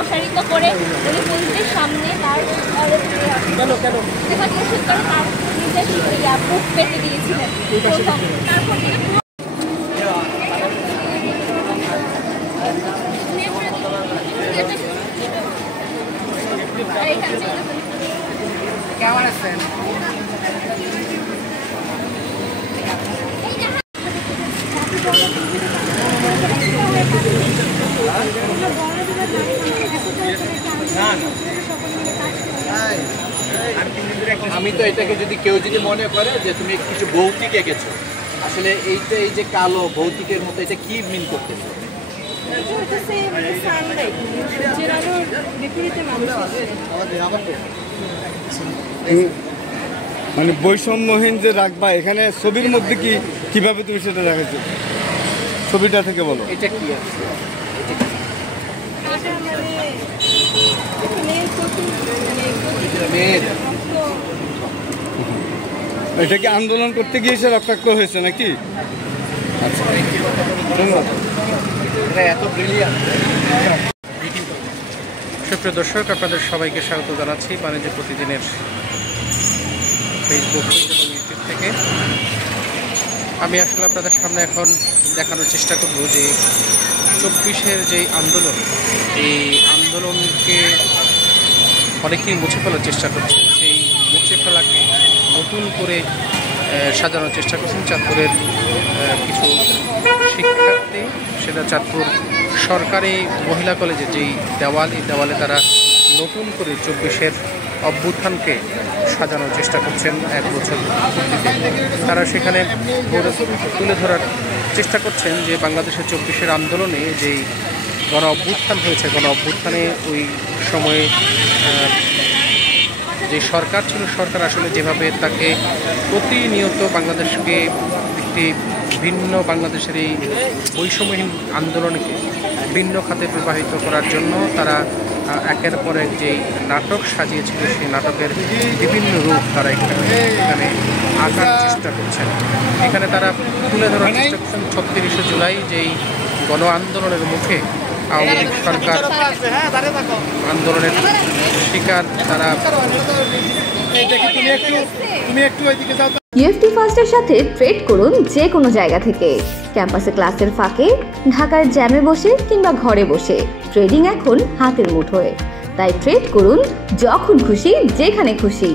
প্রসারিত করে উনি পুলিশের সামনে তার নিজের বুক পেতে দিয়েছিলেন। তারপর কেমন আছেন? আমি তো এটাকে যদি কেউ যদি মনে করে যে তুমি কিছু ভৌতিক এঁকেছো, আসলে এইটা এই যে কালো ভৌতিকের মতো এটা কি মিন করতেছে? মানে বৈষম্যহীন যে রাখবা এখানে ছবির মধ্যে কিভাবে তুমি সেটা রাখছো? ছবিটা থেকে বলো এটা কি আছে? এটা কি আন্দোলন করতে গিয়েছে রক্তাক্ত হয়েছে নাকি? আচ্ছা, এত ব্রিলিয়ান্ট। সুপ্রিয় দর্শক, আপনাদের সবাইকে স্বাগত জানাচ্ছি বাণিজ্য প্রতিদিনের ফেসবুক এবং ইউটিউব থেকে। আমি আসলে আপনাদের সামনে এখন দেখানোর চেষ্টা করব যে 24-এর যে আন্দোলন, এই আন্দোলনকে অনেকেই মুছে ফেলার চেষ্টা করছে। সেই মুছে ফেলাকে নতুন করে সাজানোর চেষ্টা করছেন চাঁদপুরের কিছু শিক্ষার্থী। সেটা চাঁদপুর সরকারি মহিলা কলেজের যেই দেওয়াল, এই দেওয়ালে তারা নতুন করে 24-এর অভ্যুত্থানকে সাজানোর চেষ্টা করছেন এক বছর পূর্তিতে। তারা সেখানে তুলে ধরার চেষ্টা করছেন যে বাংলাদেশের 24-এর আন্দোলনে যেই গণ অভ্যুত্থান হয়েছে, গণ অভ্যুত্থানে ওই সময়ে যে সরকার ছিল, সরকার আসলে যেভাবে তাকে প্রতিনিয়ত বাংলাদেশকে একটি ভিন্ন বাংলাদেশের এই বৈষম্যহীন আন্দোলনকে ভিন্ন খাতে প্রবাহিত করার জন্য তারা একের পর এক যেই নাটক সাজিয়েছিল, সেই নাটকের বিভিন্ন রূপ তারা এখানে আঁকার চেষ্টা করছেন। এখানে তারা তুলে ধরার চেষ্টা করছেন 36শে জুলাই যেই গণ আন্দোলনের মুখে আওয়ামী লীগ সরকার আন্দোলনের শিকার তারা। ইউএফটি ফার্স্টের সাথে ট্রেড করুন যে কোনো জায়গা থেকে, ক্যাম্পাসে ক্লাসের ফাঁকে, ঢাকার জ্যামে বসে কিংবা ঘরে বসে। ট্রেডিং এখন হাতের মুঠোয়, তাই ট্রেড করুন যখন খুশি যেখানে খুশি।